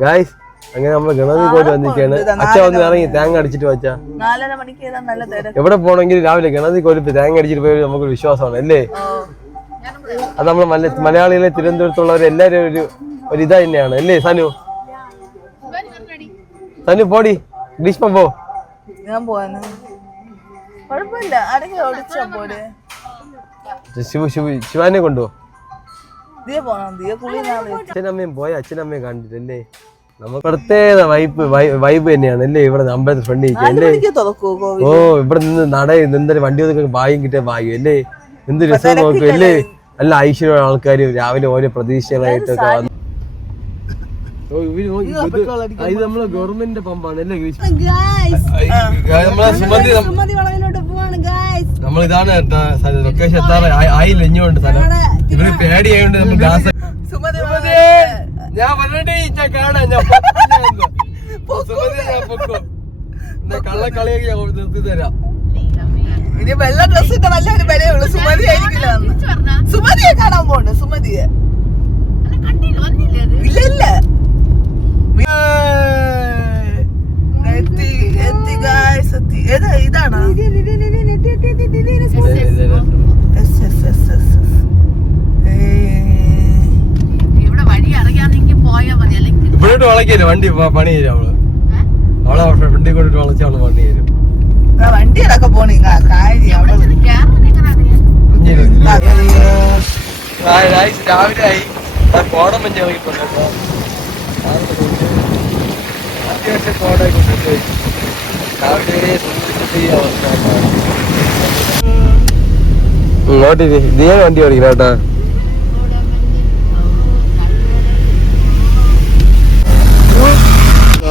Guys അങ്ങനെ നമ്മള് Ganapathi coil വന്നിരിക്കുകയാണ്. അച്ഛ വന്ന് ഇറങ്ങി തേങ്ങ അടിച്ചിട്ട് വെച്ചാ 4:30 മണിക്ക് നല്ല തിരക്ക്. എവിടെ പോകണമെങ്കിൽ രാവിലെ ഗണപതി കോയിൽ തേങ്ങ അടിച്ചിട്ട് പോയി നമുക്കൊരു വിശ്വാസമാണ് അല്ലേ. അത് നമ്മൾ മലയാളികളെ തിരുവനന്തപുരത്തുള്ളവർ എല്ലാവരും ഒരു ഇതാ തന്നെയാണ് അല്ലേ. സനു പോടി ഗ്രീഷ്മ പോ. ഞാൻ പോവാന് കുഴപ്പമില്ല. ആരെങ്കിലും ഓടിച്ചാ പോലെ. ശിവാനെ കൊണ്ടുപോ. അച്ഛനമ്മയും പോയ അച്ഛനമ്മയും കണ്ടിട്ടല്ലേ. നമുക്ക് പ്രത്യേക വൈബ് തന്നെയാണ് അല്ലേ. ഇവിടെ അമ്പലത്തിൽ ഫ്രണ്ട് അല്ലേ. ഓ ഇവിടെ നിന്ന് നിന്നൊരു വണ്ടി ഒതുക്കി ഭാഗ്യം കിട്ടിയ ഭാഗ്യം അല്ലേ. എന്ത് രസം നോക്കും അല്ലേ. നല്ല ഐശ്വര്യമുള്ള ആൾക്കാർ രാവിലെ ഓരോ പ്രതീക്ഷകളായിട്ടൊക്കെ വന്നു. ഇത് നമ്മളെ ഗവൺമെന്റിന്റെ പമ്പാണ് അല്ലേ. നമ്മളിതാണ് ലൊക്കേഷൻ എത്താറ് ആയില്ല ഇഞ്ഞോണ്ട് സ്ഥലം. ഇവര് പേടിയായോണ്ട് നമ്മൾ ഗ്യാസ് ഞാൻ പറഞ്ഞിട്ട് കാണാൻ ഞാൻ കള്ളക്കളിയൊക്കെ ഞാൻ നിർത്തി തരാം. ഇനി വെള്ള ഡ്രസ് ഇട്ട വല്ലൊരു വിലയുള്ളൂ. സുമതി ആയിരിക്കില്ല. സുമതിയെ കാണാൻ പോണ്ട്. സുമതിയെ ഇല്ല ഇല്ല ഇതാണോ ഇവിടോട്ട് വളക്കില്ല വണ്ടി പണി തരും. അവളെ വണ്ടി കൊണ്ടിട്ട് വളച്ച അവള് പണി തരും. വണ്ടിയിലൊക്കെ പോണ രാവിലെ ആയി കോടം മഞ്ഞ ഇറങ്ങിട്ടുണ്ട് കേട്ടോ. അത്യാവശ്യം കോടായിക്കൊണ്ടിട്ട് രാവിലെ ഇങ്ങോട്ട് ഇത് ഞാൻ വണ്ടി ഓടിക്കണം കേട്ടാ.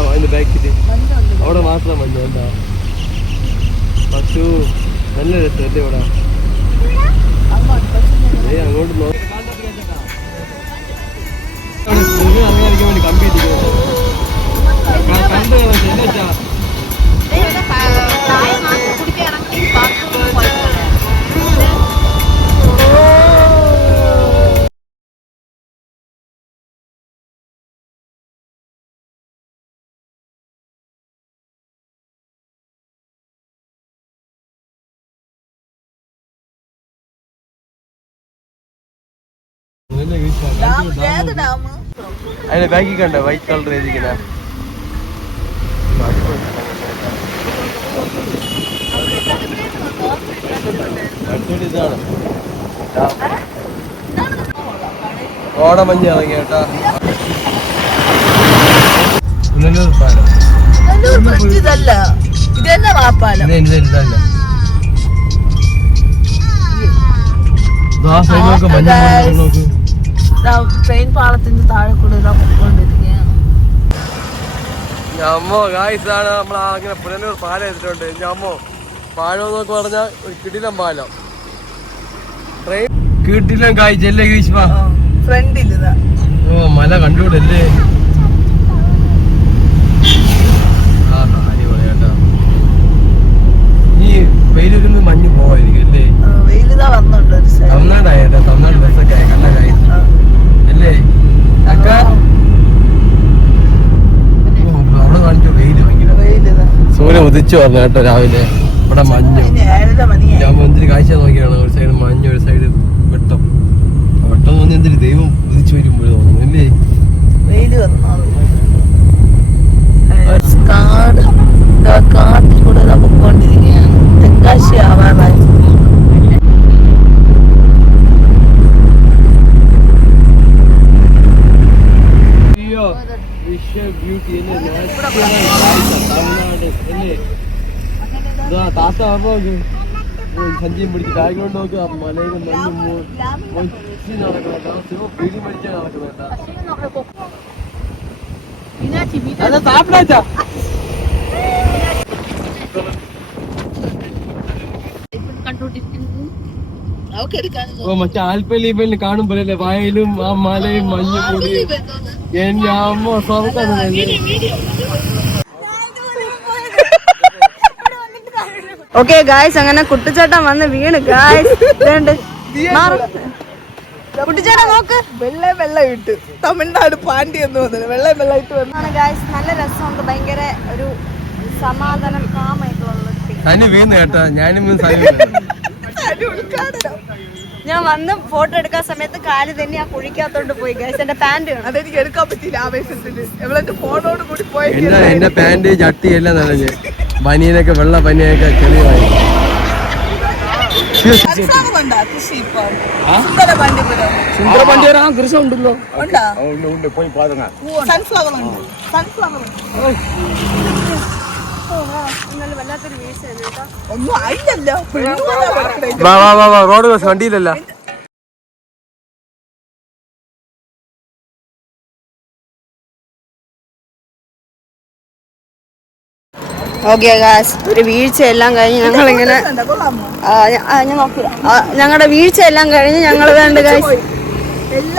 അതിന്റെ ബാക്കില് അവിടെ മാത്രം മഞ്ഞ എന്താ പശു നല്ല രസമല്ലേ ഇവിടെ. അങ്ങോട്ട് നോക്കി അങ്ങനെ വേണ്ടി കമ്പി കണ്ട് എന്നാ അതിന്റെ ബാക്കി കണ്ട വൈറ്റ് കളർ എഴുതിക്കുന്ന ഇതാണ് കോടമഞ്ഞ് ഇറങ്ങി കേട്ടാ. ട്രെയിൻ പാളത്തിന്റെ താഴെ കൂടെ ഞമ്മോ ഗായ്സാണ് നമ്മൾ അങ്ങനെ പുനലൂർ പാലം എടുത്തിട്ടുണ്ട്. ഞമ്മോ പാലം എന്നൊക്കെ പറഞ്ഞാൽ ഒരു കിടിലം പാലം. ട്രെയിൻ കിടിലം കായ്ച്ചല്ലേ ഗ്രീഷ്മ. ഫ്രണ്ടില് ഓ മല കണ്ടുകൂടല്ലേ. അടിപൊളി കേട്ടോ. ഈ വെയിലൊരു മഞ്ഞ് പോവായിരിക്കും അല്ലേ. തമിഴ്നാടായിട്ടോ. തമിഴ്നാട് ബസ്സൊക്കെ കണ്ട കായ് അല്ലേ. അവിടെ കാണിച്ചു വെയില് ഭയങ്കര. സൂര്യൻ ഉദിച്ചു പറഞ്ഞു കേട്ടോ രാവിലെ. ഇവിടെ മഞ്ഞ് ഞാൻ എന്തിന് കാഴ്ച നോക്കിയാണ്. ഒരു സൈഡ് മഞ്ഞ് ഒരു സൈഡ് വെട്ടം. വെട്ടം തോന്നി എന്തിന് ദൈവം ഉദിച്ചു വരുമ്പോഴേ തോന്നുന്നു അല്ലേ. കാട്ടിൽ കൂടെ പൊക്കോണ്ടിരിക്കുകയാണ്. തെങ്കാശി ആവാറായി. താത്ത സഞ്ചിയും പിടിച്ച് കായ്ക്കൊണ്ട് നോക്കുക. മലയിൽ മഞ്ഞ് നടക്കണേട്ടാ. പിടി പിടിച്ചാ നടക്കണേട്ടാ. സാപ്പിടാച്ചാ ഓ മറ്റേ ആൽപ്പലി കാണുമ്പോഴല്ലേ വയലും ആ മലയും മഞ്ഞ പൊടിയും എന്റെ അമ്മ സ്വർഗ്ഗം. ഓക്കെ ഗായ്സ്, അങ്ങനെ കുട്ടിച്ചേട്ടൻ വന്ന് വീണ് ഗായ്സ്. കുട്ടിച്ചേട്ടൻ നോക്ക്, വെള്ളം ഇട്ട് തമിഴ്നാട് പാണ്ടി എന്ന് തോന്നുന്നു. വെള്ളം ഇട്ട് വന്നു ഗായ്സ്. നല്ല രസമുണ്ട്, ഭയങ്കര ഒരു സമാധാനം, കാമായിട്ടുള്ള. സനി വീണ് കേട്ടാ, ഞാനും ഞാൻ വന്ന് ഫോട്ടോ എടുക്കാൻ സമയത്ത് കാല് തന്നെ ആ കുഴിക്കകത്തോണ്ട് പോയി ഗായ്സ്. എന്റെ പാന്റ് അതെനിക്ക് എടുക്കാൻ പറ്റിയില്ല ആവേശത്തിന്. എവിടെ ഫോണോട് കൂടി പോയി എന്റെ പാന്റ് ചട്ടി എല്ലാം നനഞ്ഞ് പനിയൊക്കെ വെള്ള പനിയൊക്കെ ചെളിയായി. കൃഷി ഉണ്ടല്ലോ, വല്ലാത്തൊരു വീഴ്ചയാണ് കേട്ടോ. ഒന്നും ആയില്ലല്ലോ. റോഡ് വണ്ടിയിലല്ല. ഓക്കെ ഗായ്സ്, ഒരു വീഴ്ച എല്ലാം കഴിഞ്ഞ് ഞങ്ങളിങ്ങനെ ഞാൻ നോക്കില്ല, ഞങ്ങളുടെ വീഴ്ച എല്ലാം കഴിഞ്ഞ് ഞങ്ങൾ വേണ്ട ഗായ്സ്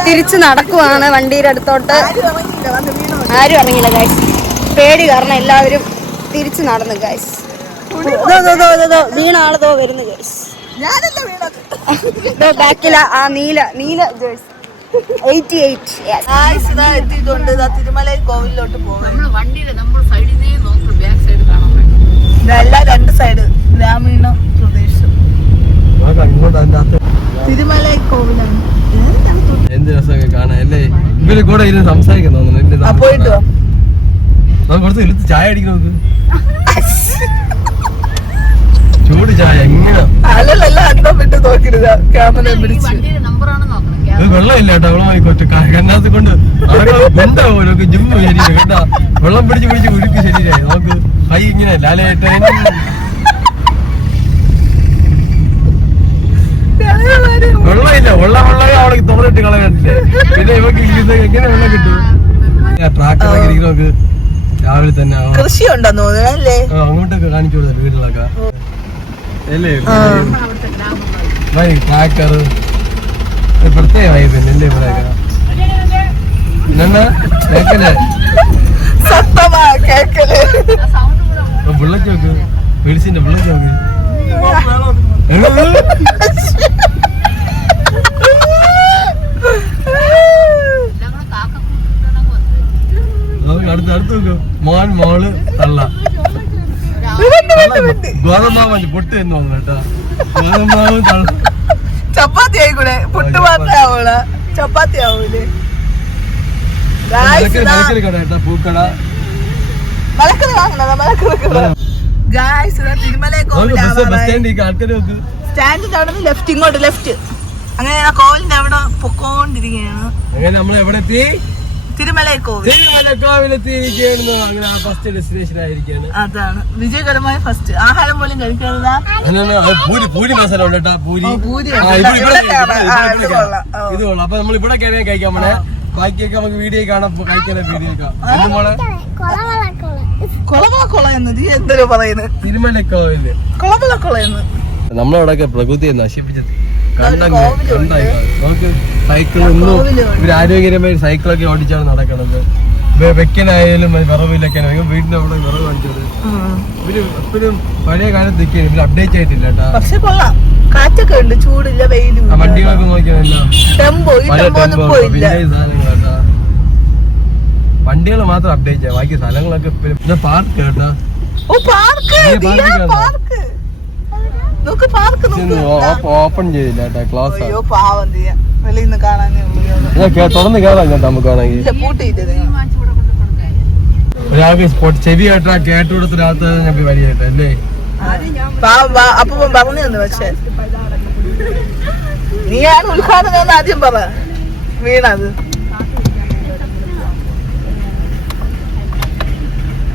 തിരിച്ച് നടക്കുവാണ് വണ്ടിയുടെ അടുത്തോട്ട്. ആരും ഇറങ്ങില്ല ഗായ്സ്, പേടി കാരണം എല്ലാവരും തിരിച്ചു നടന്നു ഗായ്സ്. വീണ ആളതോ വരുന്നു ഗായ്സ്. ബാക്കില ആ നീല ജേഴ്സി 88. എത്തിയിട്ടുണ്ട് തിരുമല കോവിലോട്ട് പോകും. എല്ലാം രണ്ട് സൈഡ് ഗ്രാമീണ പ്രദേശം. തിരുമല കോവിലാണ്. എന്ത് രസമൊക്കെ കാണാൻ അല്ലേ. ഇവര് കൂടെ ഇരുന്ന് സംസാരിക്കുന്നു. പോയിട്ട് കുറച്ച് ഇழுത്ത് ചായ അടിക്കണം നോക്ക്. ചൂട് ചായ എങ്ങനെ അല്ലെല്ലാം അന്തം വിട്ട് നോക്കരുത്. ക്യാമറ പിടിച്ച് വെള്ളം ഇല്ല കേട്ടോ. അവളുമായി കൊറ്റ കന്നാത്ത് കൊണ്ട് കൊണ്ടാവും ജിമ്മ് ശരീരം കേട്ടാ. വെള്ളം പിടിച്ച് ഉരുക്ക് ശരീരമായി നമുക്ക് കൈ ഇങ്ങനെ ലാലേട്ട. വെള്ളമില്ല, വെള്ളമേ അവളെ തുറന്നിട്ട് കളയണ്ടില്ലേ. പിന്നെ ഇവക്ക് എങ്ങനെ വെള്ളം കിട്ടും? ട്രാക്ടറൊക്കെ ഇരിക്കും നോക്ക്. രാവിലെ തന്നെ കൃഷി ഉണ്ടെന്ന് തോന്നുന്നല്ലേ. അങ്ങോട്ടൊക്കെ കാണിച്ചു കൊടുത്ത വീടുകളൊക്കെ അല്ലേ. ട്രാക്ടർ പ്രത്യേക വൈബല്ലേ ഇവിടെയൊക്കെ. കേക്കല്ലേ ബുള്ളറ്റ് നോക്ക്, മെഡിസിന്റെ ബുള്ളറ്റ് നോക്ക്. അടുത്ത് നോക്ക്. മോള് തള്ള ഗോതമ്പാവ് പൊട്ട് എന്ന് തോന്നുന്നു കേട്ടാ. ഗോതമ്പാവ് തള്ള ചപ്പാത്തി ആയിക്കൂടെ? പുട്ട് മാത്രമേ ആവൂല, ചപ്പാത്തി ആവൂലേ? പൂക്കട തിരുമല സ്റ്റാൻഡിന്റെ അവിടെ നിന്ന് ലെഫ്റ്റ്, ഇങ്ങോട്ട് ലെഫ്റ്റ്. അങ്ങനെ കോവിലിന്റെ അവിടെ പൊക്കോണ്ടിരിക്കുകയാണ്. അങ്ങനെ നമ്മൾ എവിടെ എത്തി? തിരുമല കോവിലെത്തിയിരിക്കുകയാണ്. അങ്ങനെ ഫസ്റ്റ് ഡെസ്റ്റിനേഷൻ ആയിരിക്കാണ്. അതാണ് വിജയകരമായ ഫസ്റ്റ്. ആഹാരം പോലും കഴിക്കാറില്ല. പൂരി മസാല ഉണ്ട് കേട്ടാ. പൂരി ഇത് കൊള്ളാം. അപ്പൊ നമ്മൾ ഇവിടെ കയറിയാൽ കഴിക്കാൻ പോണേ. ബാക്കിയൊക്കെ നമുക്ക് വീഡിയോ കാണാം, കഴിക്കാനേ വീഡിയോ മോളെ. എന്തൊരു പറയുന്നത് തിരുമല കോവില് കൊളമലക്കൊളയെന്ന്. നമ്മളവിടെയൊക്കെ പ്രകൃതിയെ നശിപ്പിച്ചത് നമുക്ക് സൈക്കിളൊന്നും ഇവര് ആരോഗ്യകരമായി സൈക്കിളൊക്കെ ഓടിച്ചാണ് നടക്കണത്. വെക്കനായാലും വിറവിലൊക്കെയാണെങ്കിലും വീടിന്റെ അവിടെ വിറവ് കാണിച്ചത്. ഇവര് എപ്പോഴും പഴയ കാലത്ത് ഇവര് അപ്ഡേറ്റ് ആയിട്ടില്ല കേട്ടാ. പക്ഷെ കൊള്ളാം, കാറ്റൊക്കെ ഉണ്ട്, ചൂടില്ല, വെയിലും. വണ്ടികളൊക്കെ നോക്കിയാലോ വണ്ടികൾ മാത്രം അപ്ഡേറ്റ് ചെയ്യാം, ബാക്കി സ്ഥലങ്ങളൊക്കെ പിന്നെ പാർക്ക് കേട്ടാ. ഓപ്പൺ ചെയ്തില്ല കേട്ടാ, ക്ലാസ് തുറന്ന് കയറാം കേട്ടോ. നമുക്കാണെങ്കിൽ ഒരാൾക്ക് ചെവി കേട്ടാ കേട്ടു കൊടുത്തിനകത്ത് ഞാൻ വരി കേട്ടാ അല്ലേ. അപ്പൊ പറഞ്ഞു തന്നു. പക്ഷെ നീയാണ് ഉദ്ഘാടനം ആദ്യം പറ വീണത്.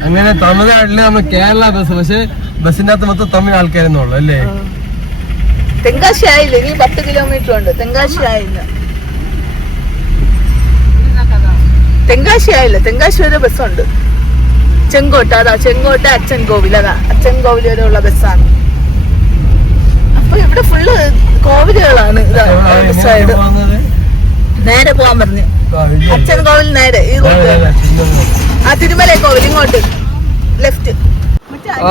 അങ്ങനെ തമിഴ്നാട്ടില് നമ്മൾ കേരള ബസ്, പക്ഷെ ബസ്സിന്റെ അകത്ത് മൊത്തം തമിഴ് ആൾക്കാരെന്നുള്ളു അല്ലേ. തെങ്കാശി ആയില്ല, ഇനി 10 കിലോമീറ്റർ ഉണ്ട്. തെങ്കാശി ആയില്ല, തെങ്കാശി വരെ ബസ്സുണ്ട്. ചെങ്കോട്ട, അതാ ചെങ്കോട്ട അച്ഛൻ കോവിൽ, അതാ അച്ഛൻ കോവിൽ വരെ ഉള്ള ബസ്സാണ്. അപ്പൊ അപ്പൊ ഇവിടെ ഫുള്ള് കോവിലുകളാണ്. സൈഡ് നേരെ പോവാൻ പറഞ്ഞു. അച്ഛൻ കോവിൽ നേരെ ഈ റൂട്ട്. ആ തിരുമല കോവിൽ ഇങ്ങോട്ട് ലെഫ്റ്റ്.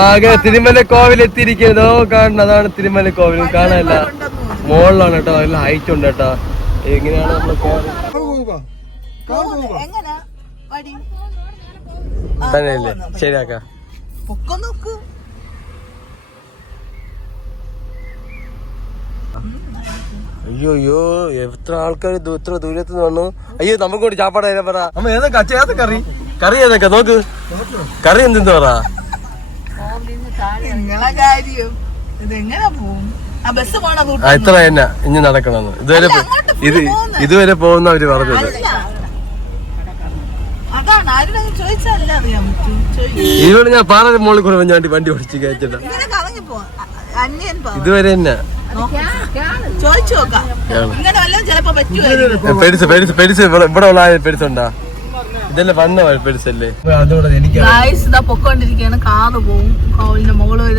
ആകെ തിരുമല കോവിൽ എത്തിയിരിക്കുന്നതോ കാണണം. അതാണ് തിരുമല കോവിൽ. കാണാനല്ല, മോളിലാണ് കേട്ടോ. നല്ല ഹൈറ്റ് ഉണ്ട് കേട്ടോ. എങ്ങനെയാണ് നമ്മള് തന്നെയല്ലേ? ശരിയാക്കാം. പൊക്കം നോക്ക്. അയ്യോ അയ്യോ, എത്ര ആൾക്കാർ ഇത്ര ദൂരത്ത് നിന്ന് വന്നു. അയ്യോ, നമുക്ക് കൂടി ചാപ്പാട് തരാൻ പറ. അമ്മ ഏതൊക്കെ ഏതൊക്കെ കറി കറി ഏതൊക്കെ നോക്ക്. കറി എന്തെന്ന് പറ. നിങ്ങളെ കാര്യം ഇതെങ്ങനെ പോവും? ആ ബസ് പോണ ഇത്ര തന്നെ ഇനി നടക്കണമെന്ന് ഇതുവരെ പോകുന്ന അവര് പറഞ്ഞത്. അതാണ് ആരും ചോദിച്ചാലേ അറിയാൻ പറ്റും. ഇവിടെ ഞാൻ പാറ മോളിൽ കൂടെ വണ്ടി ഓടിച്ച് കയറ്റില്ല. ഇതുവരെ തന്നെ ചോദിച്ചു നോക്കാം. ഇങ്ങനെ വല്ലതും ചിലപ്പോ പറ്റുമായിരിക്കും. പെരുസ് ഇവിടെ ഉള്ള പെരുസുണ്ടാ? ഇതെല്ലാം വന്ന പെരുസല്ലേ? പൊക്കോണ്ടിരിക്കുകയാണ്. കാറ് പോവും കോവിലിന്റെ മുകളിൽ.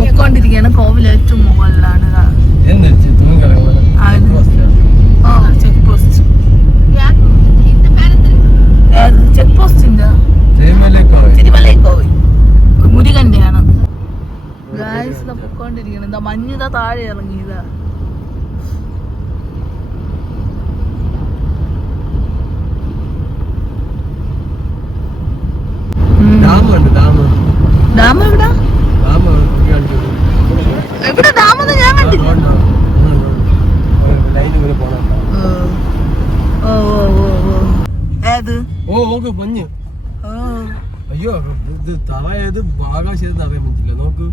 പൊക്കോണ്ടിരിക്കുകയാണ്. കോവിൽ ഏറ്റവും മുകളിലാണ്. Check post. ചെക്ക് പോസ്റ്റിന്റെ തിരുമലൈ കോവിൽ മുരുകന്റെയാണ്. പൊക്കോണ്ടിരിക്കണം. എന്താ മഞ്ഞിതാ താഴെ ഇറങ്ങിയതാ. ഡാം എവിടാ? എവിടെ ഡാമെന്ന് ഞാൻ കണ്ടില്ല. ഏത്? മഞ്ഞ്. അയ്യോ, ഇത് തറയത് ആകാശം അറിയാൻ പറ്റില്ല. നോക്ക്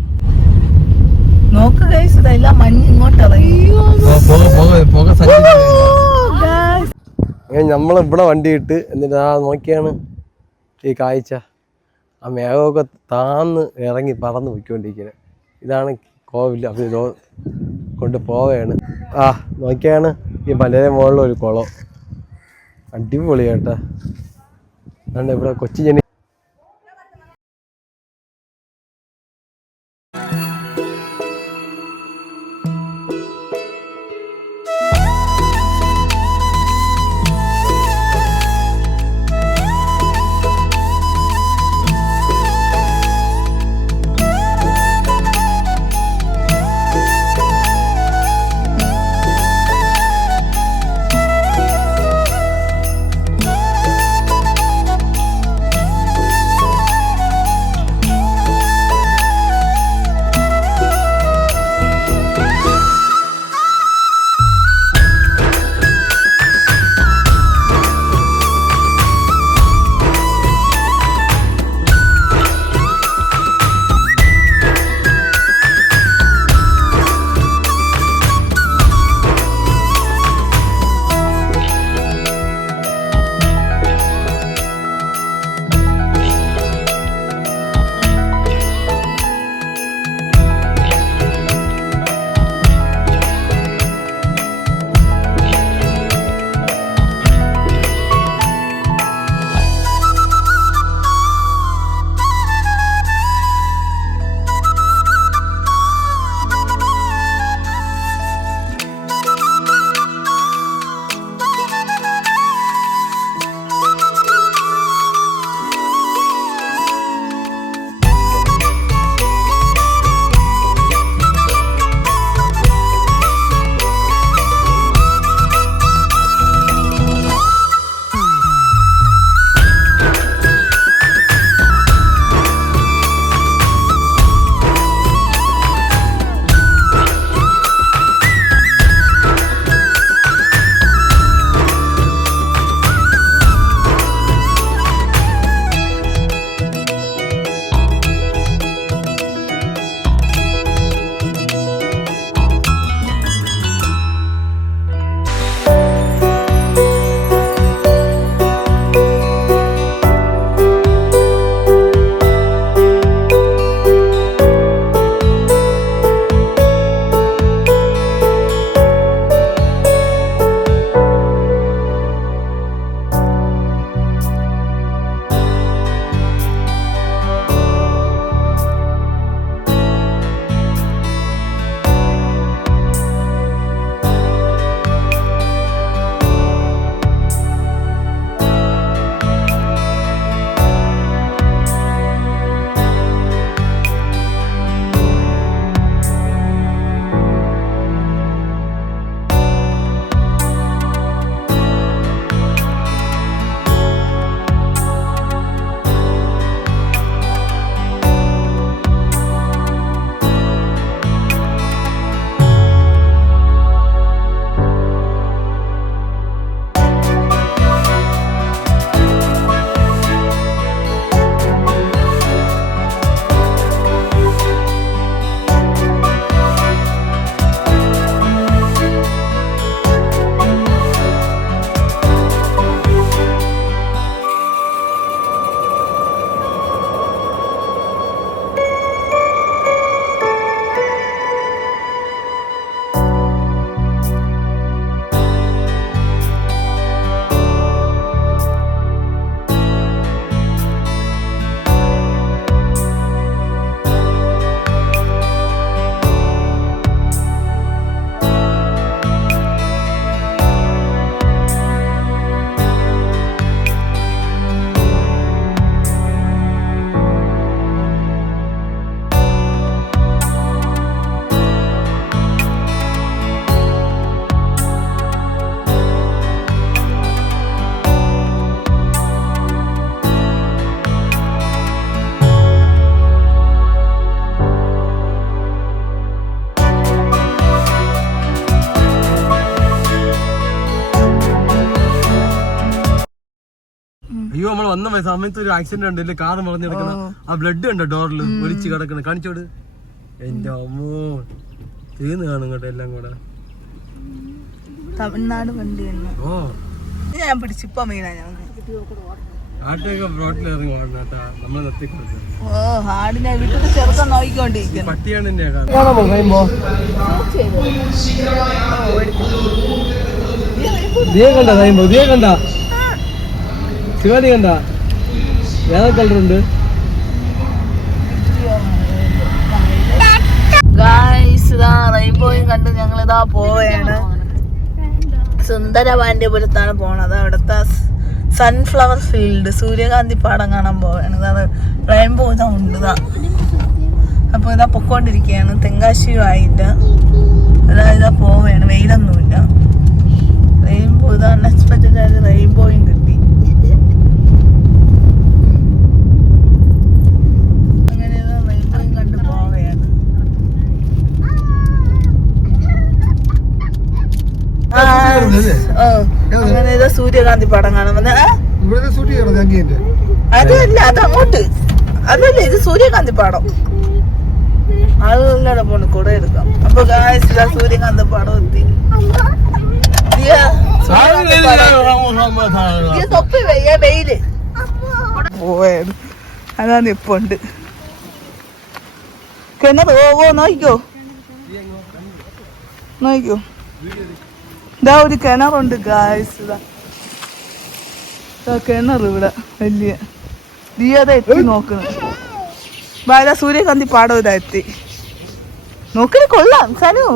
നോക്ക് ഗൈസ്, ഇതെല്ലാം മഞ്ഞ് ഇങ്ങോട്ട് ഇറങ്ങി. നമ്മളിവിടെ വണ്ടി ഇട്ട് എന്നിട്ട് നോക്കിയാണ് ഈ കാഴ്ച. ആ മേഘമൊക്കെ താന്ന് ഇറങ്ങി പറന്ന് പോയിക്കൊണ്ടിരിക്കുന്നത്. ഇതാണ് കോവിൽ. അത് കൊണ്ട് പോവുകയാണ്. നോക്കിയാണ് ഈ മലയുടെ മുകളിൽ ഒരു കുളം. അടിപൊളി കേട്ടാ. അതുകൊണ്ട് ഇവിടെ കൊച്ചി ജനി വന്ന സമയത്ത് ഒരു ആക്സിഡന്റ് ഉണ്ടല്ലേ, കാറ് മറിഞ്ഞ് കിടക്കണ ആ ബ്ലഡ് ഉണ്ടോ ഡോറിൽ ഒലിച്ച് കിടക്കണ, കാണിച്ചോട്. എന്റെ അമ്മോ തീർന്ന് കാണും കേട്ടോ എല്ലാം കൂടെ. തമിഴ്നാട് വണ്ടി തന്നെ. ഓ ഞാൻ പിടിച്ചിപ്പോ മീനാ ഞാൻ. ആട്ടൊക്കെ റോട്ടിൽ ഇറങ്ങി പോകണം കേട്ടാ, നമ്മളെ നിർത്തിക്കൊടുത്ത്. ഓ ഹാടിനെ വിട്ടിട്ട് ചെറുക്കം നോക്കിക്കൊണ്ടിരിക്കുന്നു. പട്ടിയാണ് എന്നെ കണ്ട സൈമ്പോ, ദിയെ കണ്ട, ശിവാനി കണ്ട, ഏതൊക്കെ കളറുണ്ട്? ഗായ്സ് ഇതാ റെയിൻബോയും കണ്ട് ഞങ്ങൾ ഇതാ പോവുകയാണ്. സുന്ദരവാന്യപുരത്താണ് പോണത്. അവിടുത്തെ സൺഫ്ലവർ ഫീൽഡ്, സൂര്യകാന്തി പാടം കാണാൻ പോവുകയാണ്. ഇതാണ് റെയിൻബോ ഇതാ ഉണ്ട് ഇതാ. അപ്പോൾ ഇതാ പൊക്കോണ്ടിരിക്കുകയാണ്. തെങ്കാശിയും ആയില്ല. ഇതാ പോവുകയാണ്. വെയിലൊന്നുമില്ല. റെയിൻബോ ഇതാ അൺഎക്സ്പെക്റ്റഡ് ആയിട്ട് റെയിൻബോയും കിട്ടി. അങ്ങനെ ഇതാ റെയിൻബോയും കണ്ട് പോവുകയാണ്. അങ്ങനെ ഇതാ സൂര്യകാന്തി പടം കാണുന്നത്. അതല്ല, അത് അങ്ങോട്ട് അതല്ലേ, ഇത് സൂര്യകാന്തി പാടം. ആളുകളുടെ പോണ് കൂടെ എടുക്കാം. അപ്പൊ സൂര്യകാന്തി പാടം എത്തി. തൊപ്പി വെയില് പോയത് അതാണ് ഇപ്പൊ ഉണ്ട്. കിണർ നോക്കിക്കോ നോക്കിക്കോ. ഇതാ ഒരു കിണറുണ്ട് ഗായ്സ്. ഇതാ കിണർ ഇവിടെ വലിയ. ദിയത എത്തി നോക്കണം. ബാല സൂര്യകാന്തി പാടം ഇതാ എത്തി നോക്കല്. കൊള്ളാം സനു.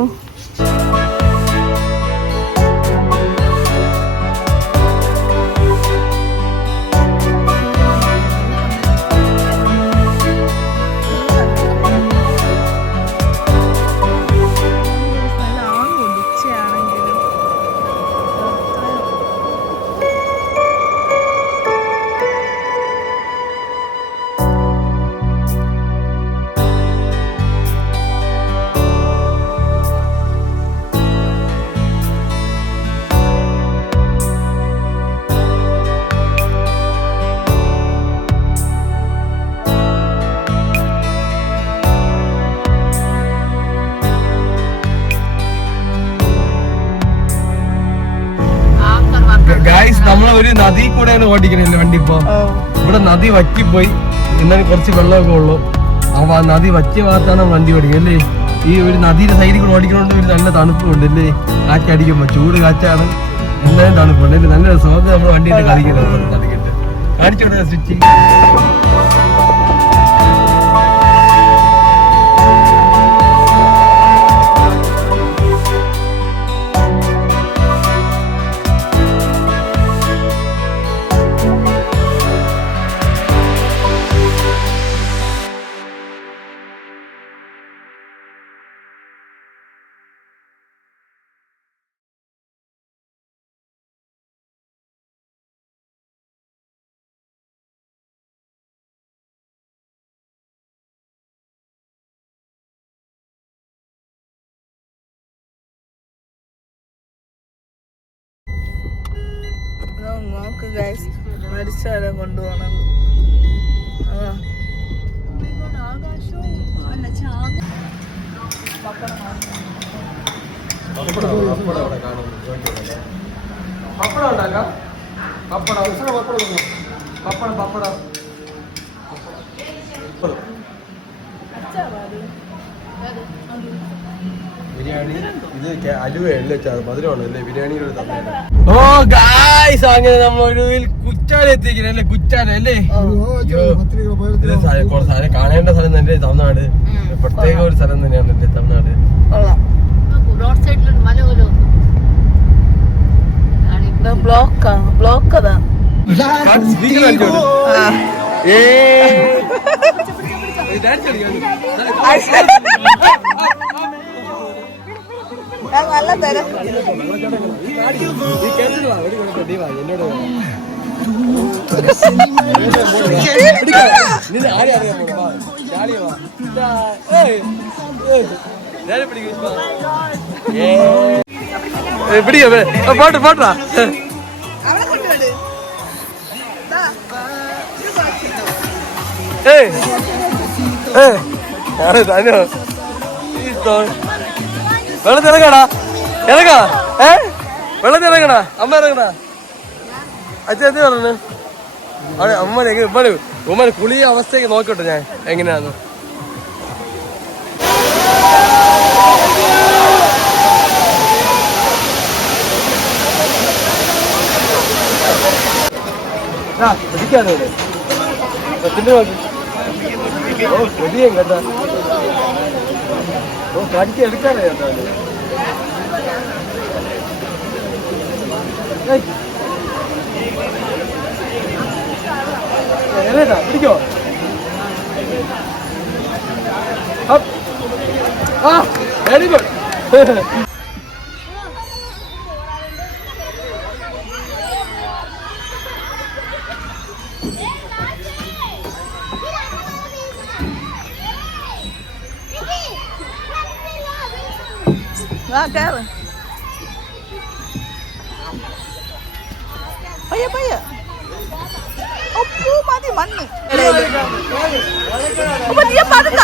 നമ്മളെ ഒരു നദി കൂടെയാണ് ഓടിക്കണല്ലേ വണ്ടി. ഇപ്പൊ ഇവിടെ നദി വറ്റിപ്പോയി, എന്നാലും കുറച്ച് വെള്ളമൊക്കെ ഉള്ളു. അപ്പൊ ആ നദി വറ്റിയ ഭാഗത്താണ് വണ്ടി ഓടിക്കുക അല്ലേ. ഈ ഒരു നദിയുടെ സൈഡിൽ കൂടെ ഓടിക്കണോണ്ട് ഒരു നല്ല തണുപ്പുണ്ട് അല്ലേ. കാറ്റടിക്കുമ്പോ ചൂട് കാറ്റാണ്, എല്ലാവരും തണുപ്പുണ്ട് അല്ലേ. നല്ല രസമൊക്കെ നമ്മൾ വണ്ടിയിട്ട് കളിക്കുന്നത്. കാണിച്ചോട്ടെ സ്വിച്ച്. നോക്ക് ഗൈസ്, മരിച്ചാരെ കൊണ്ടുപോകണം. പപ്പടം ഉണ്ടാക്കാം. പപ്പടം ബിരിയാണി. ഇത് അലുവയല്ലേ, മധുരമാണ് അല്ലേ ബിരിയാണിയുടെ. ഓ ഗായ്സ്, അങ്ങനെ നമ്മളൊരു കുറ്റാല എത്തിക്കണല്ലേ. കുറ്റാല അല്ലേ, കാണേണ്ട സ്ഥലം തന്നെ തമിഴ്നാട്. പ്രത്യേക ഒരു സ്ഥലം തന്നെയാണ് തമിഴ്നാട്. ബ്ലോക്ക് അതാ. നല്ല തിരക്ക്. പോട്ടാ അവിടെ കൊണ്ടുപോട്. വെള്ളത്തിറങ്ങടാ ഇറങ്ങാ വെള്ളത്തിറങ്ങടാ അമ്മ ഇറങ്ങടാ അച്ഛൻ എന്ത് പറഞ്ഞു അവിടെ ഉമ്മ കുളിയ അവസ്ഥയൊക്കെ നോക്കട്ടെ ഞാൻ എങ്ങനെയാന്ന് കേട്ടാ കടിക്കെടുക്കാനേ കേട്ടോ പിടിക്കോ വെരി ഗുഡ് കേറ് പയ്യ പയ്യ മതി മണ്ണ് പതുക്ക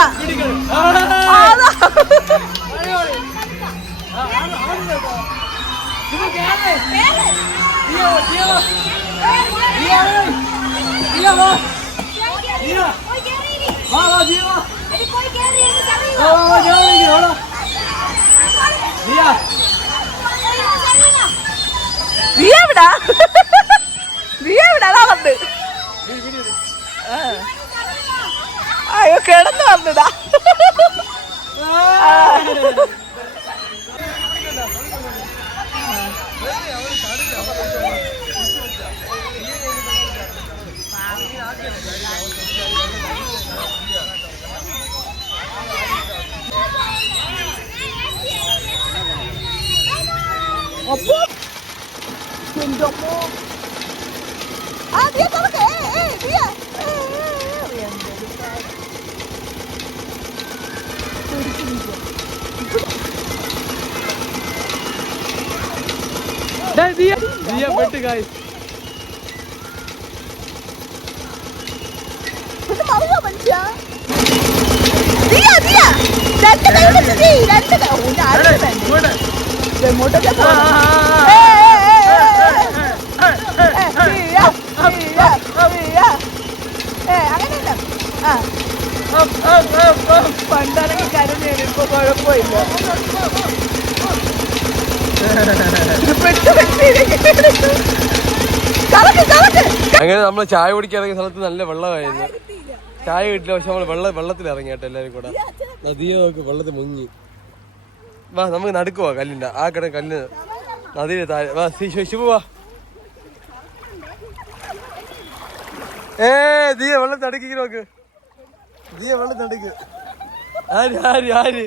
നീ എവിടാ വന്ന് അയ്യോ കിടന്നു വന്നതാ പെട്ട് കായ് പണ്ടാണെങ്കിൽ കരുതേന് ഇപ്പൊ കുഴപ്പമില്ല അങ്ങനെ നമ്മള് ചായ കുടിക്കാൻ ഇറങ്ങിയ സ്ഥലത്ത് നല്ല വെള്ളമായിരുന്നു ചായ കിട്ടില്ല പക്ഷെ നമ്മള് വെള്ളത്തിൽ ഇറങ്ങി കേട്ടോ എല്ലാരും കൂടെ നദിയെ നോക്ക് വെള്ളത്തിൽ മുങ്ങി വാ നമുക്ക് നടുക്കുവാ കല്ലിന്റെ ആ കട കല്ലിന് നദിയിലെ താഴെ വാ ശിവ വാ ദിയ വെള്ളം തടുക്കി നോക്ക് ദിയ വെള്ളം തടുക്ക് ആര്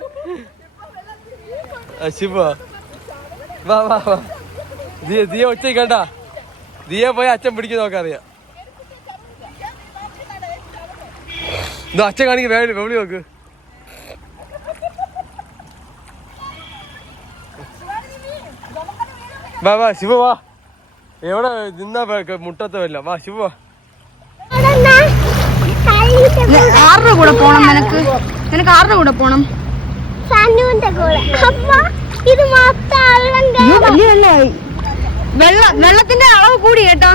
ശിവ വാ വാ വാ ദിയ ഒച്ചയ്ക്ക് കണ്ട ദിയെ പോയി അച്ഛൻ പിടിക്കാൻ നോക്കറിയാം ഇത് അച്ഛൻ കാണിക്ക് വെളി നോക്ക് വാ വാ ശിവ വാ എവിടെ നിന്നാ മുട്ടത്ത് വരില്ല വാ ശിവ വാ ആരുടെ കൂടെ പോണം നിനക്ക് ആരുടെ കൂടെ പോണം വെള്ളത്തിന്റെ അളവ് കൂടി കേട്ടോ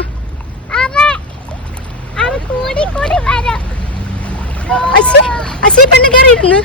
അസി പെണ്ണ് കയറിയിരുന്നു